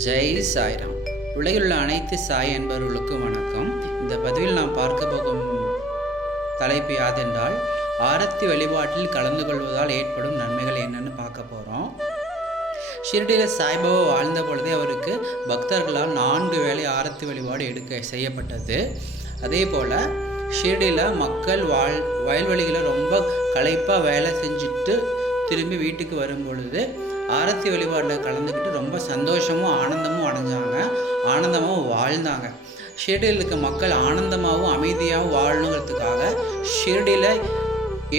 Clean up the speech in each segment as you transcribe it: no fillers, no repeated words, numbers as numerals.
ஜெய் சாய்ராம். உலகில் உள்ள அனைத்து சாய் என்பவர்களுக்கும் வணக்கம். இந்த பதிவில் நாம் பார்க்க போகும் தலைப்பு யாதென்றால், ஆரத்தி வழிபாட்டில் கலந்து கொள்வதால் ஏற்படும் நன்மைகள் என்னன்னு பார்க்க போகிறோம். ஷிரடியில் சாய்பாபா வாழ்ந்த பொழுதே அவருக்கு பக்தர்களால் 4 வேளை ஆரத்தி வழிபாடு செய்யப்பட்டது. அதே போல் ஷிரடியில் மக்கள் வயல்வெளிகளை ரொம்ப களைப்பாக வேலை செஞ்சுட்டு திரும்பி வீட்டுக்கு வரும் பொழுது ஆரத்தி வழிபாட்டில் கலந்துக்கிட்டு ரொம்ப சந்தோஷமும் ஆனந்தமும் அடைஞ்சாங்க, ஆனந்தமாகவும் வாழ்ந்தாங்க. ஷிரடியில் இருக்க மக்கள் ஆனந்தமாகவும் அமைதியாகவும் வாழணுங்கிறதுக்காக ஷிரடியில்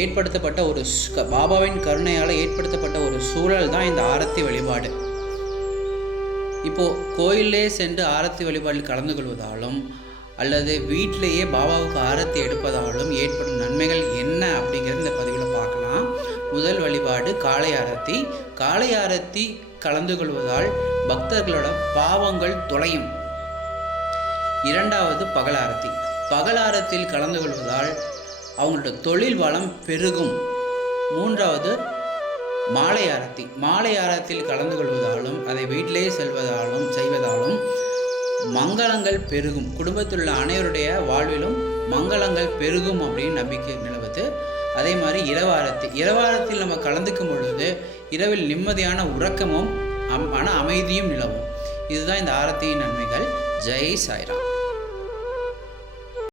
ஏற்படுத்தப்பட்ட ஒரு பாபாவின் கருணையால் ஏற்படுத்தப்பட்ட ஒரு சூழல் தான் இந்த ஆரத்தி வழிபாடு. இப்போது கோயிலே சென்று ஆரத்தி வழிபாட்டில் கலந்து கொள்வதாலும் அல்லது வீட்டிலேயே பாபாவுக்கு ஆரத்தி எடுப்பதாலும் ஏற்படும் நன்மைகள் என்ன அப்படிங்கிறது இந்த பதிவில் பார்க்கலாம். முதல் வழிபாடு காலை ஆரத்தி. காலை ஆரத்தி கலந்து கொள்வதால் பக்தர்களோட பாவங்கள் தொலையும். இரண்டாவது பகல் ஆரத்தி. பகல் ஆரத்தியில் கலந்து கொள்வதால் அவங்களோட தொழில் வளம் பெருகும். மூன்றாவது மாலை ஆரத்தி. மாலை ஆரத்தியில் கலந்து கொள்வதாலும் அதை வீட்டிலேயே செய்வதாலும் மங்களங்கள் பெருகும். குடும்பத்தில் உள்ள அனைவருடைய வாழ்விலும் மங்களங்கள் பெருகும் அப்படின்னு நம்பிக்கை நிலவுது. அதே மாதிரி இரவாரத்தில் நம்ம கலந்துக்கும் பொழுது இரவில் நிம்மதியான உறக்கமும் மன அமைதியும் நிலவும். இதுதான் இந்த ஆரத்தியின் நன்மைகள். ஜெய் சாய்ராம்.